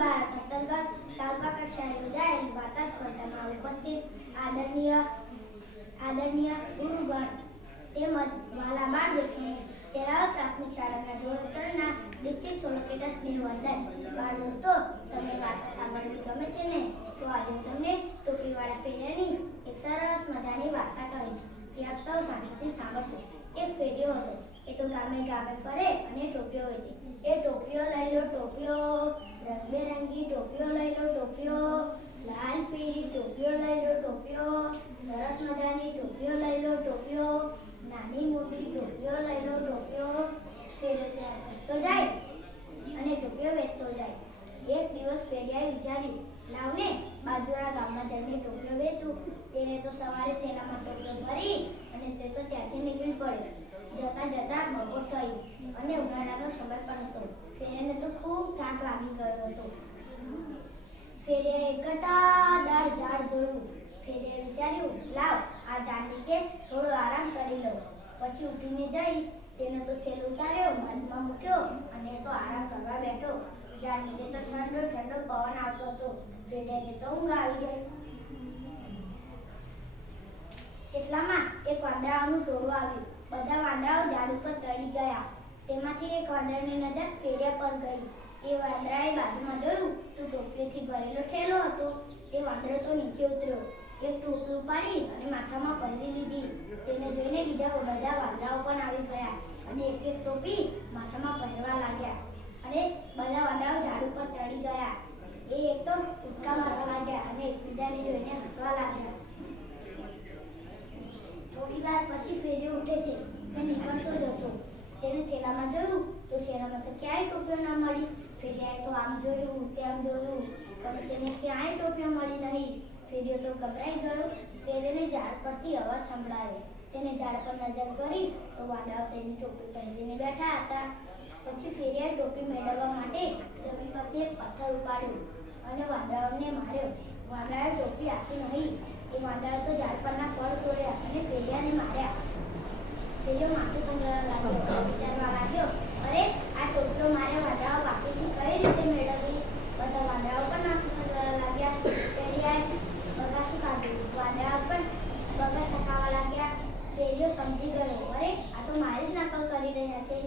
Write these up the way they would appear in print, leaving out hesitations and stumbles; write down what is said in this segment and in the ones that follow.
ભારત અંતર્ગત તાલુકા કક્ષાએ યોજાયેલી વાર્તા સ્પર્ધામાં ઉપસ્થિત આદરણીય ગુરુગણ તેમજ વાલા બાળદોસ્તોને ચેરાવત પ્રાથમિક શાળાના ધોરણ 3ના દીક્ષિત સોલંકીના સ્નેહવંદન. બાળદોસ્તો, તમે વાર્તા સાંભળવી ગમે છે ને? તો આજે હું તમને ટોપીવાળા ફેરિયાની એક સરસ મજાની વાર્તા કહીશ, જે આપ સૌ શાંતિથી સાંભળશો. એક ફેરિયો હતો. એ તો ગામે ગામે ફરે અને ટોપીઓ વેચે. એ ટોપીઓ લઈ લો ટોપીઓ, રંગબેરંગી ટોપીઓ લઈ લો ટોપીઓ, લાલ પીળી ટોપીઓ લઈ લો ટોપીઓ, સરસ મજાની ટોપીઓ લઈ લો ટોપીઓ, નાની મોટી ટોપીઓ લઈ લો ટોપીઓ. ફેરિયો ત્યાં કરતો જાય અને ટોપીઓ વેચતો જાય. એક દિવસ ફેરિયાએ વિચાર્યું, લાવને બાજુવાળા ગામમાં જઈને ટોપીઓ વેચું. તેને તો સવારે થેલામાં ટોપીઓ ભરી અને તે તો ત્યાંથી નીકળી પડ્યો. જતા જતા બપોર થયું અને ઉનાળાનો સમય પણ હતો. ફેરિયાને તો ખૂબ થાક લાગી ગયો હતો. ફેરિયાએ ઘટાદાર ઝાડ જોયું. ફેરિયાએ વિચાર્યું, લાવ આ ઝાડ નીચે થોડો આરામ કરી લઉં, પછી ઉઠીને જઈશ. તેનો તો થેલો ઉતાર્યો, બાજુમાં મૂક્યો અને તો આરામ કરવા બેઠો. ઝાડ નીચે તો ઠંડો ઠંડો પવન આવતો હતો. ફેરિયાને તો ઊંઘ આવી ગઈ. એટલામાં એક વાંદરાઓનું ટોળું આવ્યું. બધા વાંદરાઓ ઝાડ ઉપર ચડી ગયા. તેમાંથી એક વાંદરાની નજર ફેરિયા પર ગઈ. એ વાંદરાએ બાજુમાં જોયું તો ટોપીઓથી ભરેલો થેલો હતો. તે વાંદરો તો નીચે ઉતર્યો. એક ટોપી ઉપાડી અને માથામાં પહેરી લીધી. તેને જોઈને બીજા બધા વાંદરાઓ પણ આવી ગયા અને એક એક ટોપી માથામાં પહેરવા લાગ્યા. અને બધા વાંદરાઓ ઝાડ ઉપર ચડી ગયા. એ એક તો કૂદકા મારવા લાગ્યા અને એકબીજાને જોઈને હસવા લાગ્યા. થોડી વાર પછી ફેરિયો ઉઠે છે ને નીકળતો જતો. તેને થેલામાં જોયું તો થેલામાં તો ક્યાંય ટોપીઓ ન મળી. ફેરિયાએ તો આમ જોયું તેમ જોયું પણ તેને ક્યાંય ટોપીઓ મળી નહીં. ફેરિયો તો ગભરાઈ ગયો. ફેરિયાને ઝાડ પરથી અવાજ સંભળાયો. તેને ઝાડ પર નજર કરી તો વાંદરાઓ તેની ટોપી પહેરીને બેઠા હતા. પછી ફેરિયાએ ટોપી મેળવવા માટે જમીન પરથી એક પથ્થર ઉપાડ્યો અને વાંદરાઓને માર્યો. વાંદરાએ ટોપી આપી નહીં. એ વાંદરાઓ તો ઝાડ પરના ફળ તોડ્યા અને ફેરિયાને માર્યા. ફેરિયો માથું કૂંદવા લાગ્યો. વિચારવા લાગ્યો, અરે આ ટોપીઓ મારે વાંદરાઓ પાસેથી કઈ રીતે મેળવી? બધા વાંદરાઓ પણ માથું કૂંદવા લાગ્યા. ફેરિયાએ બગાસું કાઢ્યું. વાંદરાઓ પણ બગાસ ટકાવવા લાગ્યા. ફેરિયો સમજી ગયો, અરે આ તો મારી જ નકલ કરી રહ્યા છે.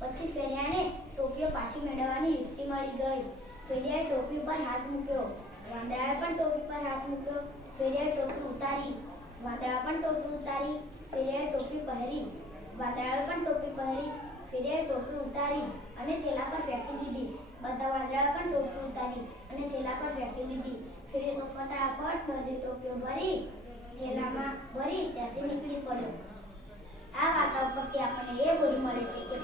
પછી ફેરિયાને ટોપીઓ પાછી મેળવવાની યુક્તિ મળી ગઈ. ફેરિયાએ ટોપી ઉપર હાથ મૂક્યો. વાંદરાએ પણ ટોપી પર હાથ મૂક્યો. ફેરિયાએ ટોપી ઉતારી. વાંદરાએ પણ ટોપી ઉતારી. ફેરિયાએ ટોપી પહેરી. વાંદરાએ પણ ટોપી પહેરી. ફેરિયાએ ટોપી ઉતારી અને થેલા પર ફેંકી દીધી. બધા વાંદરાએ પણ ટોપી ઉતારી અને થેલા પર ફેંકી દીધી. ફેરિયો તો ફટાફટ બધી ટોપીઓ ભરી થેલામાં ભરી ત્યાંથી નીકળી પડ્યો. આ વાર્તા ઉપરથી આપણને એ બોધ મળે છે કે